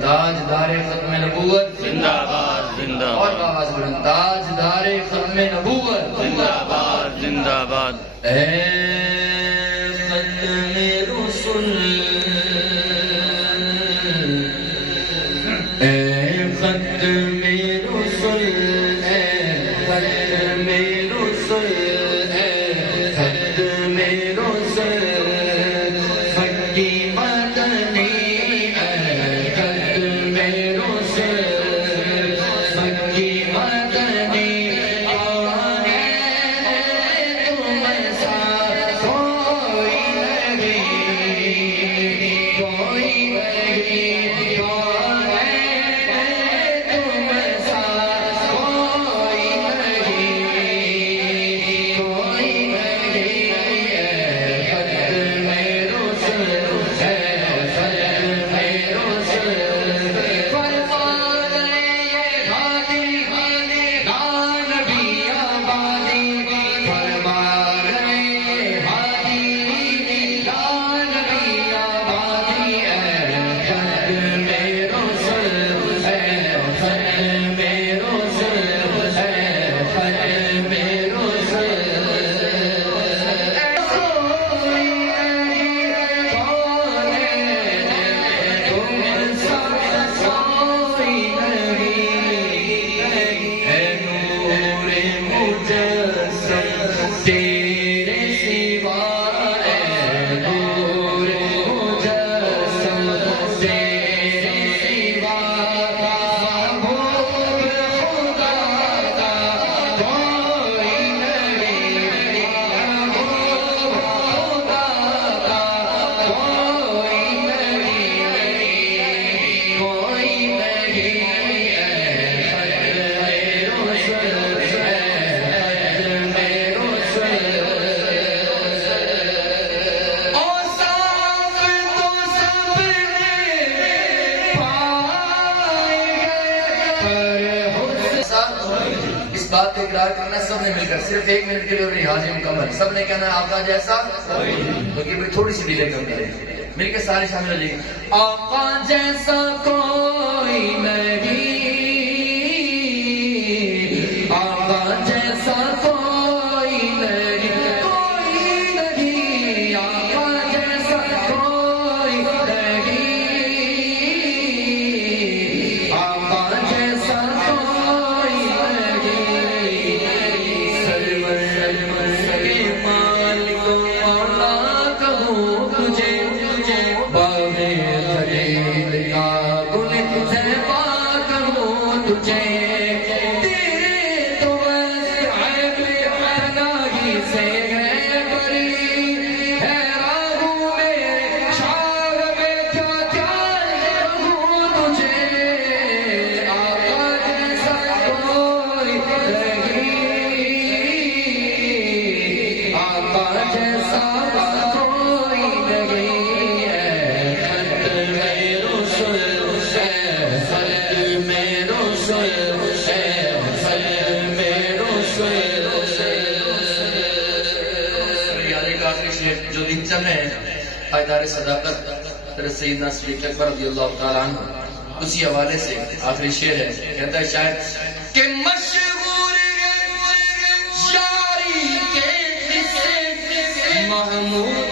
تاجدار ختم نبوت زندہ باد زندہ اور باد آواز بلند تاجدار ختم نبوت زندہ باد زندہ باد اے ختم رسل اے ختم رسل اے ختم رسل اے ختم رسل فکی مدنی بات کو اقرار کرنا سب نے مل کر صرف 1 منٹ کے لیے حاضر مکمل سب نے کہنا ہے آقا جیسا تو یہ تھوڑی سی ڈیلے کرنی ہے مل کے سارے شامل ہو جائیں گے آقا جیسا کوئی نہیں آقا جیسا کوئی نہیں کوئی نہیں آقا جیسا کوئی نہیں آقا جیسا جو دن چلنے ہیں پائیدار صداقت حضرت سیدنا صدیق اکبر رضی اللہ تعالیٰ عنہ اسی حوالے سے آخری شعر ہے کہتا ہے شاید کہ مشغول یاری کے قصے محمود